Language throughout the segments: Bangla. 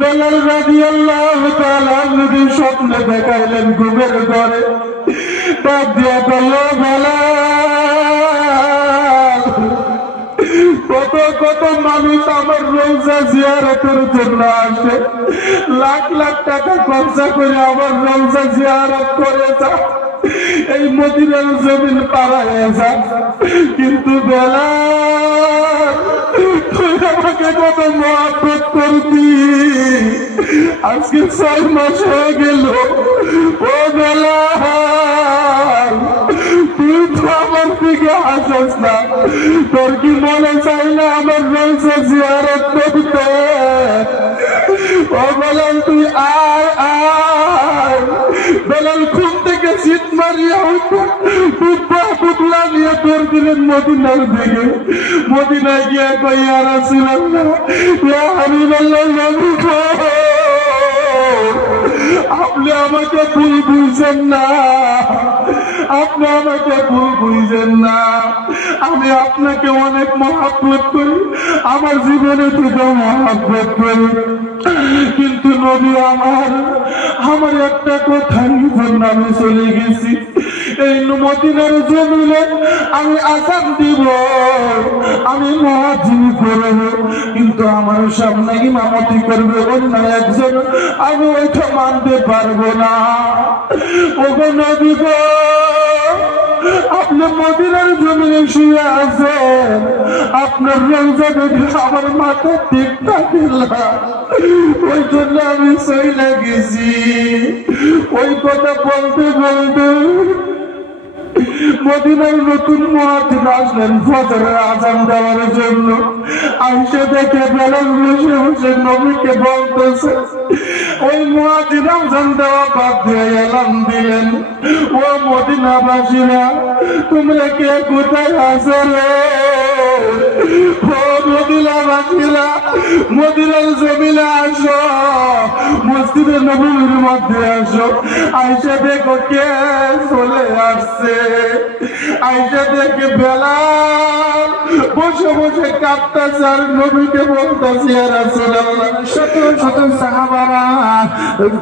বেলাল রাদিয়াল্লাহু তাআলা নবী স্বপ্নে দেখাইলেন ঘুমের ঘরে, ডাক দিয়া বলল, বেলাল, কত কত মানুষ আমার রওজা জিয়ারতের জন্য আসে, লাখ লাখ টাকা খরচা করে আমার রওজা জিয়ারত করে যায়, এই মদিনার জমিন পাড়ায় যায়, কিন্তু বেলাল তুই আমাকে কত মহব্বত করতি, আজকে 6 মাস হয়ে গেল, ও বেলাল তুই তো আমার দিকে আসস না, তোর কি মনে চাই না আমার রওজা জিয়ারত করতে? ও বেলাল তুই আয় আয়। বেলাল ঘুম থেকে শীত মারিয়া উঠে পুতলা নিয়ে দৌড় দিলেন মদিনার দিকে। মদিনায় গিয়ে কই, ইয়া রাসূলুল্লাহ, ইয়া হাবিবাল্লাহ, নবী গো, আপনি আমাকে ভুল বুঝছেন না, আপনি আমাকে ভুল বুঝছেন না, আমি আপনাকে অনেক মহব্বত করি, আমার জীবনে থেকে মহব্বত করি, কিন্তু নবী আমার একটা কথার জন্য আমি চলে গেছি, এই মদিনার জমিনে আমি আযান দিব, আমি মুয়াজ্জিন করব, কিন্তু আমার সামনে ইমামতি করবে অন্য একজন, আমি ওইটা মানতে পারবো না। ওগো নবী গো, আপনি মদিনার জমিনে শুয়ে আছেন, আপনার রওজা দেখে আমার মাথা ঠিক থাকে না, ওই জন্য আমি চলে গেছি। ওই কথা বলতে বলতে মদিনার নতুন মুয়াজ্জিন আসলেন ফজরের আযান দেওয়ার জন্য। আয়েশা দেখে বেলাল বসে বসে নবীকে বলতেছে, ওই মুয়াজ্জিন আযান দেওয়া বাদ দিয়ে এলান দিলেন, ও মদিনাবাসীরা, তোমরা কে কোথায় আছো রে? ও মদিনাবাসীরা, মদিনার জমিনে আসো, মসজিদে নববীর মধ্যে আসো। আয়েশা দেখো কে চলে আসছে। আয়েশা দেখে বেলাল বসে বসে কাঁদতেছে আর নবীকে বলতেছে, ইয়া রাসূলুল্লাহ, শত শত সাহাবারা,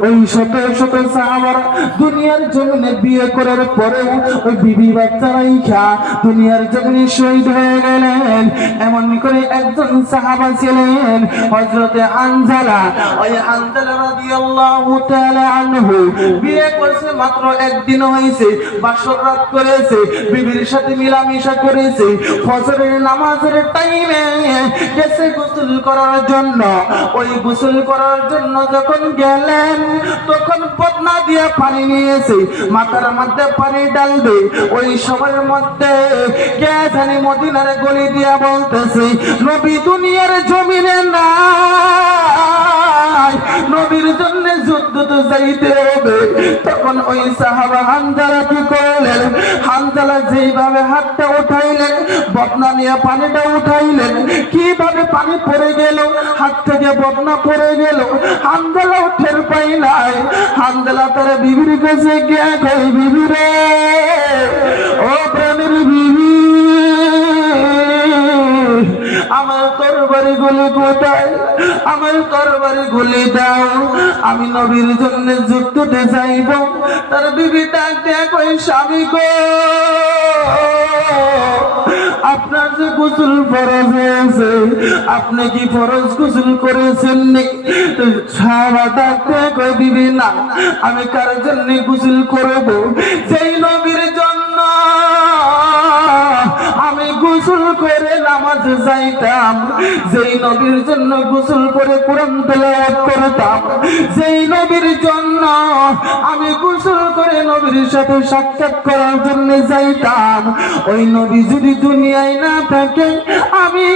ওই শত শত সাহাবারা দুনিয়ার জমিনে বিয়ে করার পরেও ওই বিবি বাচ্চারা ইখা দুনিয়ার জমিনে শহীদ হয়ে গেলেন। এমন করে একজন সাহাবা ছিলেন হযরত হানজালা। ওই হানজালা রাদিয়াল্লাহু তাআলা আনহু বিয়ে করছে মাত্র একদিন হয়েছে, বাসর রাত করেছে, বিবির সাথে মিলামিশা করেছে, ফজরের নামাজের টাইমে গেছে গোসল করার জন্য। ওই গোসল করার জন্য যখন গেলেন, তখন বদনা দিয়ে পানি নিয়েছে, মাথার মধ্যে পানি ডালবে, ওই সময়ের মধ্যে কে জানি মদিনার গলি দিয়া বলতেছে, নবী দুনিয়ার জমিনে নাই, নবীর জন্য যুদ্ধ তো যাইতে হবে। তখন ওই সাহাবা হানজালা কি করলেন, হানজালা যেইভাবে হাতটা উঠাইলেন, বদনা নিয়ে পানিটা উঠাইলেন, কিভাবে পানি পড়ে গেল, হাত থেকে বদনা পড়ে গেল, হানজালাও টের পাই নাই। হানজালা তার বিবির কাছে গিয়ে কই, বিবি রে, ও প্রাণের বিবি, আমার তরবারি গুলি কোথায়, আমার তরবারি গুলি দাও, আমি নবীর জন্য যুদ্ধতে যাইব। তার বিবি ডাক দিয়ে কই, স্বামী গো, আপনার যে গোসল ফরজ হয়েছে, আপনি কি ফরজ গোসল করেছেন? সাহাবা ডাক দিয়ে কই, বিবি না, আমি কার জন্য গোসল করব? যেই নবীর জন্য আমি গোসল করে নামাজে যাইতাম, যেই নবীর জন্য গোসল করে কোরআন তেলাওয়াত করতাম, যেই নবীর জন্য আমি গোসল করে নবীর সাথে সাক্ষাৎ করার জন্য যাইতাম, ওই নবী যদি দুনিয়ায় না থাকে, আমি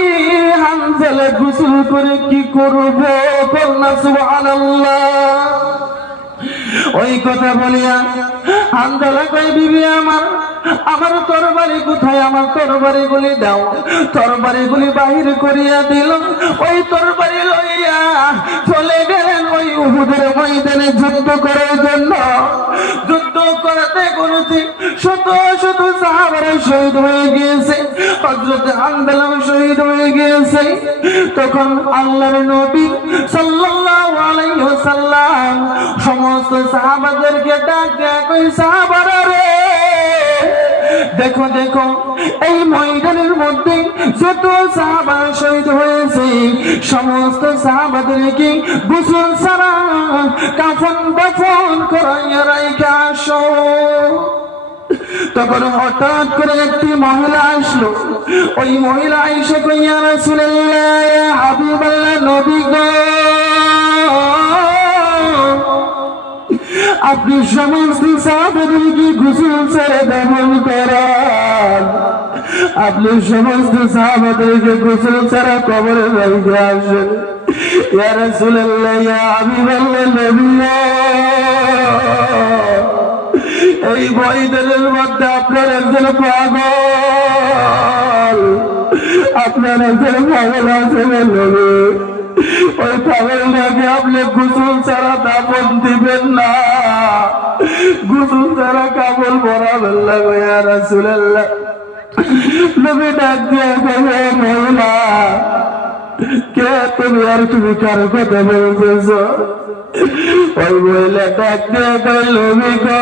হানজালা গোসল করে কি করব? বলনা সুবহানাল্লাহ। ওই কথা বলিয়া হানজালা কই, বিবি আমার তরবারি কোথায়, আমার তরবারি গুলি দাও। তরবারি গুলি বাহির করিয়া দিল, ওই তরবারি লইয়া চলে গেলেন ওই উহুদের ময়দানে যুদ্ধ করার জন্য। যুদ্ধ করতে করতে শত শত সাহাবারা শহীদ হয়ে গিয়েছে, হযরত হানজালা শহীদ হয়ে গিয়েছে। তখন আল্লাহর নবী সাল্লাল্লাহু ওয়াসাল্লাম সমস্ত সাহাবাদেরকে ডাকে কই সাহাবারা রে, দেখো দেখো এই ময়দানের মধ্যে যত সাহাবা শহীদ হয়েছে সমস্ত সাহাবাদেরকে গোসল ছাড়া কাফন দাফন করাইয়া রাইখা আসো। তখন হঠাৎ করে একটি মহিলা আসলো। ওই মহিলা এসে কই ইয়া রাসূলুল্লাহ ইয়া হাবিবাল্লাহ নবী গো, আপনি সমস্ত সাহাবাদেরকে গোসল ছাড়া দাফন করান, আপনি সমস্ত সাহাবাদেরকে গোসল ছাড়া কবরে রাইখা আসেন। ইয়া রাসূলুল্লাহ ইয়া হাবিবাল্লাহ নবী, এই ময়দানের মধ্যে আপনার একজন পাগল, আপনার একজন পাগল আছে নবী, ওই পাগলটাকে আপনি গোসল ছাড়া দাফন দিবেন না, গোসল ছাড়া কাপড় পরাবেন না গো ইয়া রাসূলুল্লাহ। নবী ডাক দিয়ে কইবে মহিলা, কে তুমি আর তুমি কার কথা বলতেছ? ওই মহিলা ডাক দিয়ে কইল নবী গো,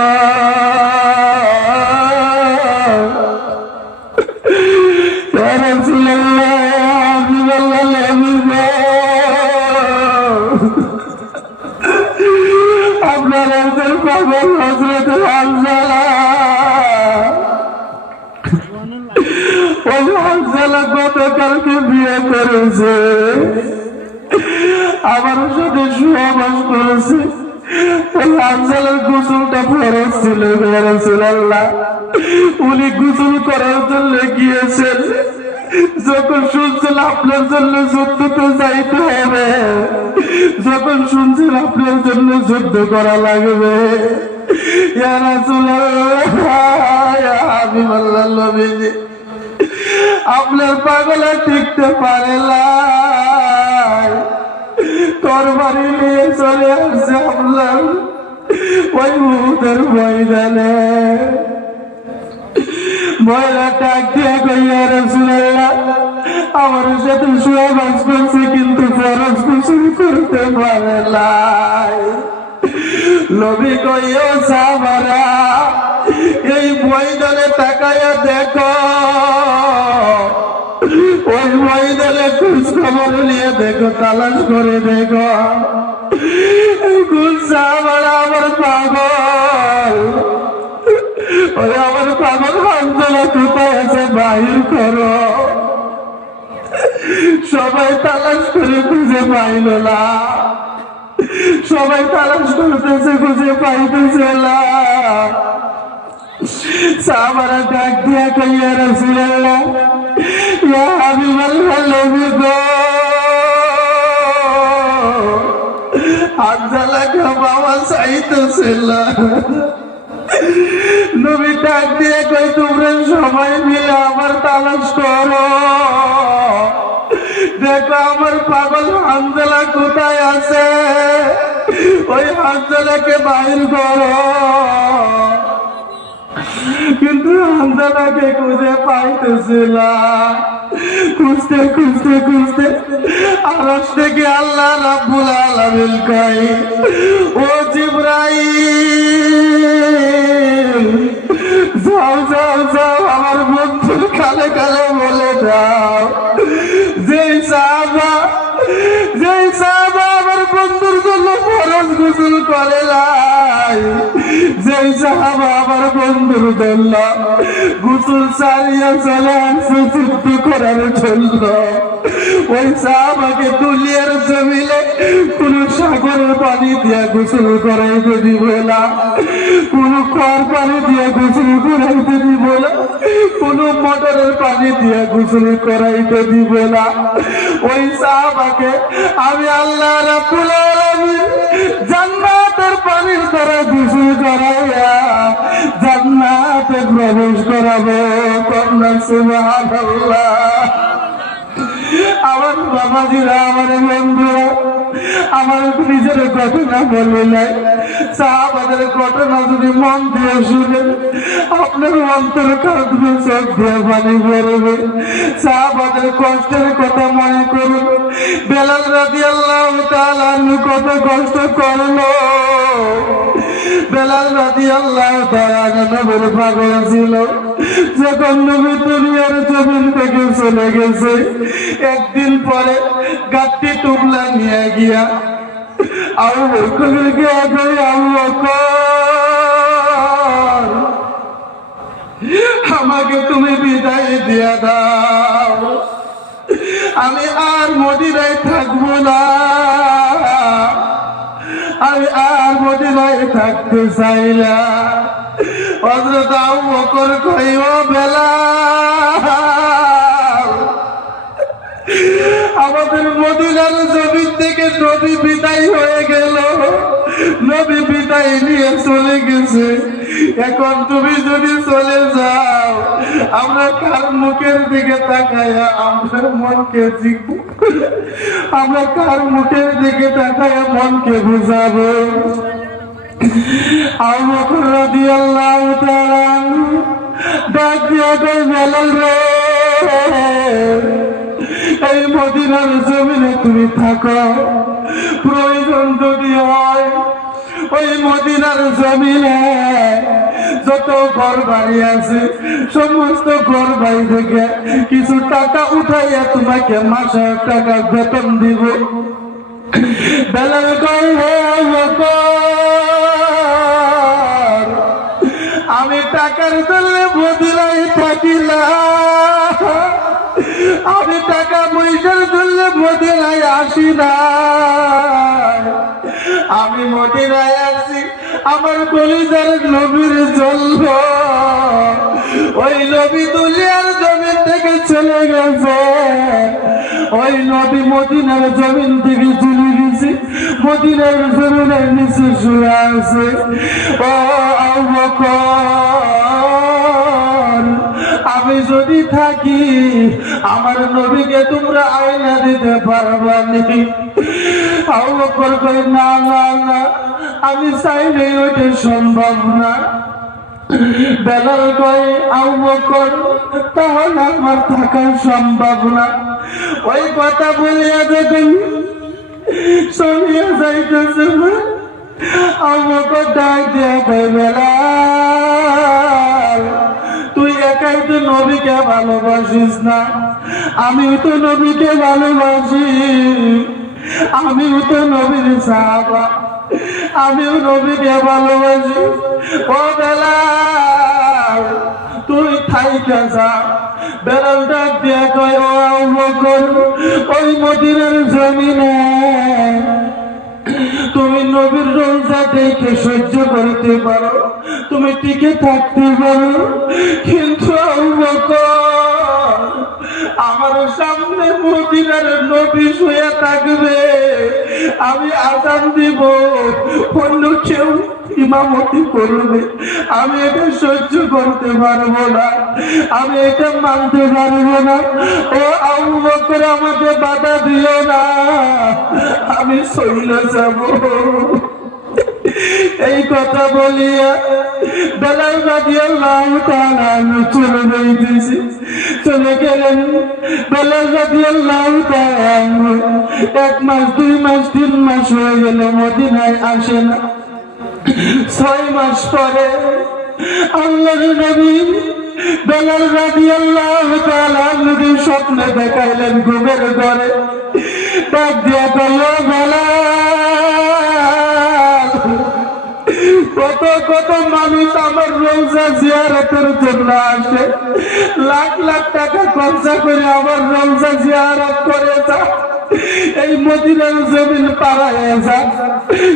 ইয়া রাসূলুল্লাহ হাবিবাল্লাহ নবী গো, আপনার একজন পাগল হযরত হানজালা, ওই হানজালা গতকালকে বিয়ে করেছে, আমার সাথে সহবাস করেছে। ওই হানজালার গোসলটা ফরজ ছিল ইয়া রাসূলুল্লাহ, উনি গোসল করার জন্য গিয়েছেন। যখন শুনছেন আপনার জন্য যুদ্ধতে যাইতে হবে, যখন শুনছেন আপনার জন্য যুদ্ধ করা লাগবে, ইয়া রাসূলুল্লাহ ইয়া হাবিবাল্লাহ নবীজি, আপনার পাগলে টিকতে পারে না, তরবারি নিয়ে চলে আসছে আপনার ওই উহুদের ময়দানে। মহিলা ডাক দিয়ে কই ইয়া রাসূলুল্লাহ, আমার সাথে সহবাস করছে কিন্তু ফরজ গোসল করতে পারে নাই। নবী কই ও সাহাবারা, এই ময়দানে তাকায়া দেখো, ওই ময়দানে খোঁজ খবর নিয়ে দেখো, তালাশ করে দেখো, এই কোন সাহাবারা আমার পাগল, ওই আমার পাগল হানজালা কোথায় আছে বাহির করো। সবাই তালাশ করে খুঁজে পাইল না, সবাই তালাশ করতেছে খুঁজে পাইতেছে না। সাহাবারা ডাক দিয়া কই ইয়া রাসূলুল্লাহ ইয়া হাবিবাল্লাহ নবী গো, হানজালাকে বাবা চাইতেছে না। নবী ডাক দিয়ে কই তোমরা সবাই মিলে আমার তালাশ করো, দেখো আমার পাগল হানজালা কোথায় আছে, ওই হানজালাকে বাহির করো। কিন্তু হানজালাকে খুঁজে পাইতেছে না। খুঁজতে খুঁজতে খুঁজতে আরশ থেকে আল্লাহ রাব্বুল আলামিন কয়, ও জিবরাইল, যাও যাও যাও আমার বন্ধুর কানে কানে বলে দাও, যেই সাহাবা আমার বন্ধুর জন্য ফরজ গোসল করে নাই, যেই সাহাবা আমার বন্ধুর জন্য গোসল সারিয়া চলে আসছে যুদ্ধ করার জন্য, ওই সাহাবাকে দুনিয়ার জমিনে কোন সাগরের পানি দিয়া গোসল করাইতে দিব না, কোন খড় পানি দিয়া গোসল করাইতে দিব না, কোন মোটরের পানি দিয়া গোসল করাইতে দিব না। ওই সাহাবাকে আমি আল্লাহ রাব্বুল আলামিন জান্নাতের পানির দ্বারা গোসল করাইয়া জান্নাতে প্রবেশ করাবো। কন্যা সুবহানাল্লাহ। আমার বাবাজিরা, আমার বন্ধুরা, আমার নিজের ঘটনা বলে নাই, সাহাবাদের ঘটনা যদি মন দিয়ে শুনেন আপনার অন্তর কাঁদবে, চোখ দিয়ে পানি বেরোবে। সাহাবাদের কষ্টের কথা মনে করুন। বেলাল রাদিয়াল্লাহু তাআলা আনহু কত কষ্ট করলো। বেলাল রাদিয়াল্লাহু তাআলা নবীর পাগল ছিল। যখন নবী দুনিয়ার জমিন থেকে চলে গেছে, একদিন পরে গাট্টি টুকলা নিয়ে গিয়া আবু বকরকে আগে, আবু বকর আমাকে তুমি বিদায় দিয়া দাও, আমি আর মদিনায় থাকবো না, আমি আর মদিনায় থাকতে চাই না। হযরত আবু বকর কই, ও বেলাল, আমাদের মদিনার জমিন থেকে নবী বিদায় হয়ে গেল, নবী বিদায় নিয়ে চলে গেছে। এখন তুমি যদি চলে যাও, আমরা কার মুখের দিকে তাকায়া আমরা মনকে জিজ্ঞাসা, আমরা কার মুখের দিকে তাকায়া মনকে বুঝাবো? আবু বকর রাদিয়াল্লাহু তাআলা ডাক দিয়া কই, বেলাল রে, এই মদিনার জমিনে তুমি থাকো, প্রয়োজন যদি হয় ওই মদিনার জমিনে যত ঘর বাড়ি আছে সমস্ত ঘর বাড়ি থেকে কিছু টাকা উঠাইয়া তোমাকে মাসে টাকা বেতন দিব। বেলাল কই, হে বকর, আমি টাকার জন্য মদিনায় থাকি না, আমি টাকা পয়সার জন্য মদিনায় আসি না, আমি মদিনায় আসি আমার কলিজার নবীর জন্য। ওই নবী দুনিয়ার জমিন থেকে চলে গেছে, ওই নবী মদিনার জমিন থেকে চলে গেছে, মদিনার জমিনের নিচে শুয়ে আছে। ও আবু বকর, আমি যদি থাকি আমার নবীকে তোমরা আয়না দিতে পারবা নি? আবু বকর কই, না না না, আমি চাইলে ওইটা সম্ভব না। বেলাল কই, আবু বকর, তাহলে আমার থাকা সম্ভব না। ওই কথা বলিয়া যখন চলিয়া যাইতেছে, আবু বকর ডাক দিয়া কই, বেলাল, তুই একাই তো নবীকে ভালোবাসিস না, আমিও তো নবীকে ভালোবাসি, আমিও তো নবীর সাহাবা, আমিও নবীকে ভালোবাসি। ও বেলাল, তুই থাইকা যা। বেলাল ডাক দিয়া কয়, ও আবু বকর, ওই মদিনার জমিনে তুমি নবীর রোজা দেখে সহ্য করতে পারো, তুমি টিকে থাকতে পারো, কিন্তু আবু বকর, আমার সামনে মদিনার নবী শুয়ে থাকবে, আমি আযান দিব, অন্য কেউ ইমামতি করবে, আমি এটা সহ্য করতে পারবো না, আমি এটা মানতে পারবো না। ও আবু বকর, আমাকে বাধা দিও না, আমি চলে যাব। এই কথা বলিয়া বেলাল রাদিয়াল্লাহু তাআলা চলে যাইতেছে, চলে গেলেন। বেলাল রাদিয়াল্লাহু তাআলা 1 মাস 2 মাস 3 মাস হয়ে গেল, মদিনায় আসে না। 6 মাস পরে আল্লাহর নবী বেলাল রাদিয়াল্লাহু তাআলা স্বপ্নে দেখাইলেন, ঘুমের ঘরে ডাক দিয়া কইল, বেলাল, কত কত মানুষ আমার রওজা জিয়ারতের জন্য আসে, লাখ লাখ টাকা খরচা করে আমার রওজা জিয়ারত করে যায়, এই মদিনার জমিন পাড়ায় যায়,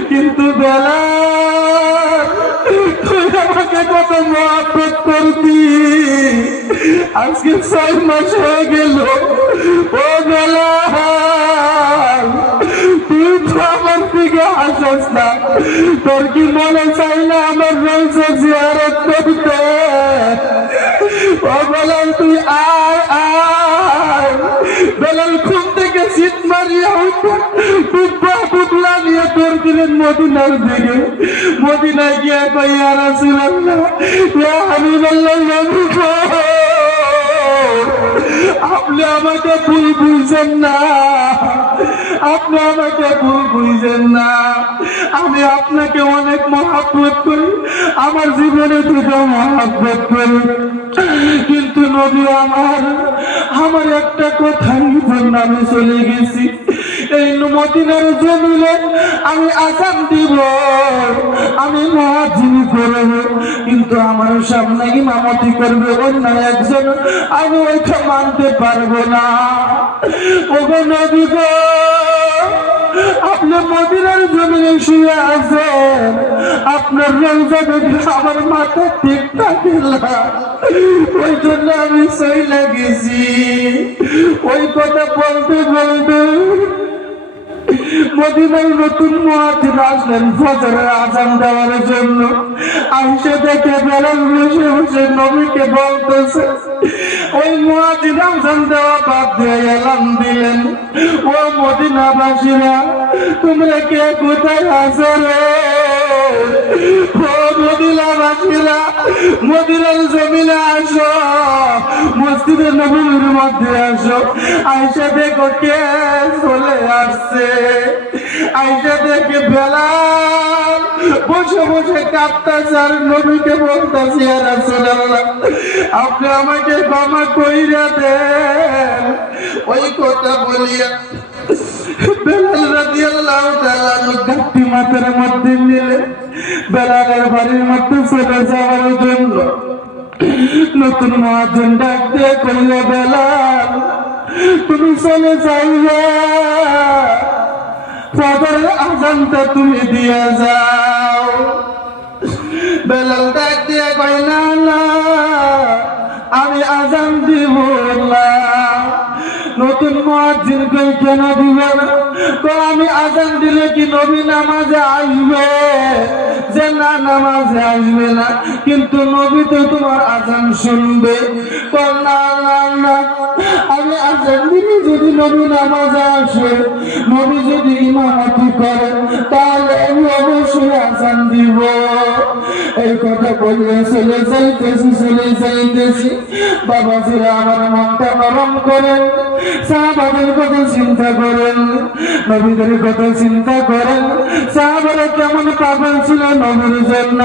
কিন্তু বেলাল, তুই আমাকে কত মহব্বত করতি, আজকে 6 মাস হয়ে গেল। ও বেলাল, তুই তুই তো আমার দিকে হাসস না, তোর কি মনে চাই না আমার রোজা জিয়ারত করতে? ও বেলাল তুই আয় আয়। বেলাল ঘুম থেকে শীত মারিয়া উঠে টুকরা টুকলা নিয়ে তোর দিলেন মদিনার দিকে। মদিনায় গিয়া কই ইয়া রাসূলুল্লাহ, ইয়া হাবিবাল্লাহ, নবী গো, আপনি আমাকে ভুল বুঝছেন না, আপনি আমাকে ভুল বুঝছেন না। আমি আপনাকে অনেক মহব্বত করি, আমার জীবনে থেকে মহব্বত করি, কিন্তু নবী আমার একটা কথাই জন্য আমি চলে গেছি। এই মদিনার জমিনে আমি আযান দিব, আমি মুয়াজ্জিন করব, কিন্তু আমার সামনে ইমামতি করবে অন্য একজন, আমি ওইটা মানতে পারবো না। ওগো নবী গো, আপনি মদিনার জমিনে শুয়ে আছেন, আপনার রোজা দেখে আমার মাথা ঠিক থাকে না, ওই জন্য আমি চলে গেছি। ওই কথা বলতে বলতে মদিনায় নতুন মুয়াজ্জিন আসলেন ফজরের আযান দেওয়ার জন্য। আয়েশা দেখে বেলাল বসে বসে নবীকে বলতেছে, ওই মুয়াজ্জিন আযান দেওয়া বাদ দিয়ে এলান দিলেন, ও মদিনাবাসীরা, তোমরা কে কোথায় আছো রে? ও মদিনাবাসীরা, মদিনার জমিনে আসো, মসজিদে নববীর মধ্যে আসো। আয়েশা দেখো কে চলে আসছে। আয়েশা দেখে বেলাল বসে বসে কাঁদতেছে আর নবীকে বলতেছে, ইয়া রাসূলুল্লাহ, আপনি আমাকে ক্ষমা কইরা দেন। ওই কথা বলিয়া বেলাল রাদিয়াল্লাহু তাআলা গাড়ি মাথার মধ্যে নিলে বেলালের বাড়ির মধ্যে চলে যাওয়ার জন্য নতুন মুয়াজ্জিন ডাক দিয়ে কইল, বেলাল তুমি চলে যাইয়া ফজরের আযানটা তুমি দিয়ে যাও। বেলাল ডাক দিয়ে কই, না না, আমি আযান দিব না। নতুন মুয়াজ্জিন কই, কেন দিবে না? আমি আযান দিলে কি নবী নামাজে আসবে? যে না, নামাজে আসবে না, কিন্তু নবী তো তোমার আযান শুনবে। না না না, আমি আযান দিলে যদি নবী নামাজে আসে, নবী যদি ইমামতি করে, তাহলে আমি অবশ্যই আযান দিব। এই কথা বলে চলে যাইতেছি। বাবাজিরা আমার মনটা নরম করেন, সাহাবাদের কথা চিন্তা করেন, নবীদের কথা চিন্তা করেন। সাহাবারা কেমন পাগল ছিল নবীর জন্য,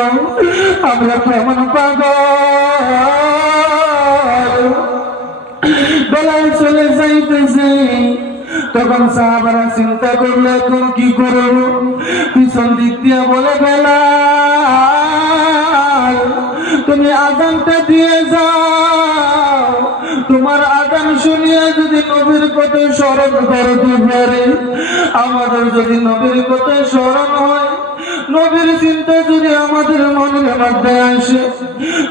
আমরা কেমন পাগল। বেলাল চলে যাইতেছে, তখন সাহাবারা চিন্তা করলো এখন কি করবো। পিছন দিক দিয়ে বলে, বেলাল তুমি আযানটা দিয়ে যাও, তোমার আযান শুনিয়া যদি নবীর কথা স্মরণ করতে পারে, আমাদের যদি নবীর কথা স্মরণ হয়, নবীর চিন্তা যদি আমাদের মনের মধ্যে আসে,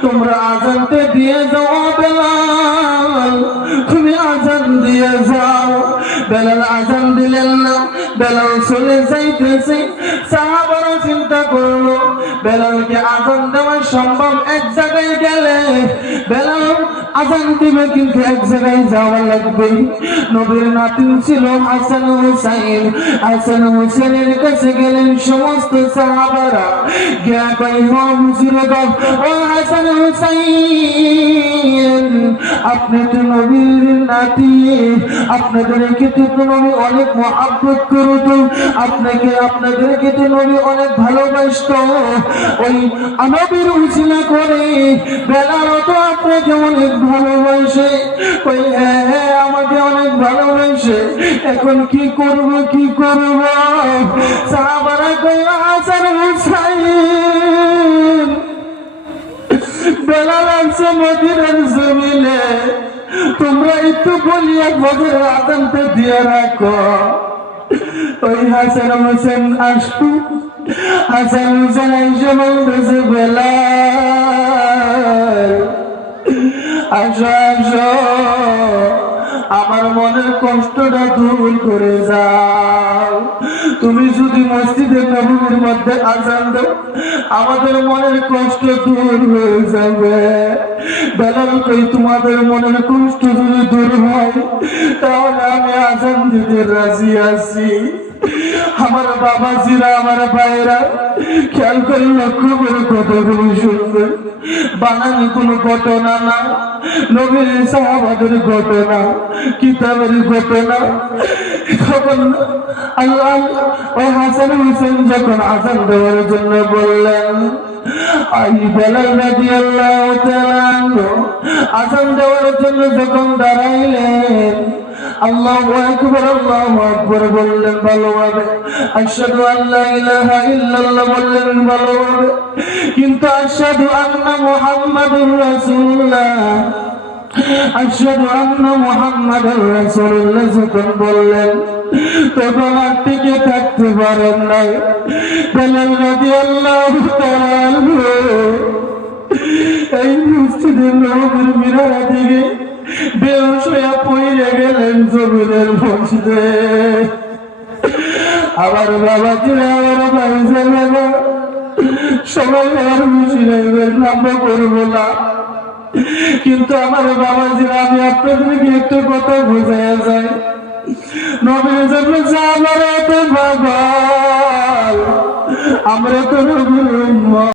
তোমরা আযানটা দিয়ে যাও। বেলাল তুমি আযান দিয়ে যাও। বেলাল আযান দিলেন না, বেলাল চলে যাইতেছে। সাহাবারা চিন্তা করলো বেলালকে আযান দেওয়া সম্ভব এক জায়গায় গেলে, বেলাল আযান দিবে কিন্তু এক জায়গায় যাওয়া লাগবে। নবীর নাতি ছিল হাসান হুসাইন, হাসান হুসাইনের কাছে গেলেন সমস্ত সাহাবারা, গিয়া কই, হুজুর গো, ও হাসান হুসাইন, আপনি তো নবীর নাতি, আপনাদেরকে তো নবী অনেক মহব্বত করত, আপনাদেরকে তো নবী অনেক ভালোবাসত। ওই নবীর উসিলা করে বেলাল তো আপনাকে অনেক ভালোবাসে। ওই হ্যাঁ, আমাকে অনেক ভালোবাসে, এখন কি করব? সাহাবারা কই, হাসান হুসাইন, বেলাল আছে মদিনার জমিনে, তোমরা একটু বলিয়া ফজরের আযানটা দিয়ে রাখো। ওই হাসান হোসেন আসতো, হাসান হোসেন এসে বলতেছে, বেলাল আসো আসো, আমার মনের কষ্টটা দূর করে যাও। যদি মসজিদে নববীর মধ্যে আজান দাও আমাদের মনের কষ্ট দূর হয়ে যাবে। বেলাল কই তোমাদের মনের কষ্ট যদি দূর হয় তাহলে আমি আজান দিতে রাজি আছি। আমার বাবাজিরা, আমার ভাইরা, খেয়াল করে লক্ষ্য করে কথাগুলো শুনবে। বানানি কোনো ঘটনা না, নবীর সাহাবাদের ঘটনা, কিতাবের ঘটনা। তখন আল্লাহ ওই হাসান হোসেন যখন আজান দেওয়ার জন্য বললেন, বেলাল রাদিয়াল্লাহু তাআলা আনহু আজান দেওয়ার জন্য যখন দাঁড়াইলেন, আল্লাহু আকবার বললেন ভালোভাবে, আশহাদু আল্লা ইলাহা ইল্লাল্লাহ বললেন ভালোভাবে, কিন্তু আশহাদু আন্না মুহাম্মাদুর রাসূলুল্লাহ, আশহাদু আন্না মুহাম্মাদুর রাসূলুল্লাহ যখন বললেন তখন আর টিকে থাকতে পারেন নাই। বেলাল রাদিয়াল্লাহু তাআলা আনহু এই মসজিদে নববীর মিনার দিকে বেহুশ হয়ে পড়ে গেলেন জমিনের মসজিদে। আমার বাবাজিরা, আমার ভাইজানেরা, সবাই আর মুসলিমের নাম করবো না, কিন্তু আমার বাবাজিরা আমি আপনাদেরকে একটা কথা বোঝায় যায়, নবীর জন্য যা আমরা তো পাগল, আমরা তো নবীর উম্মত।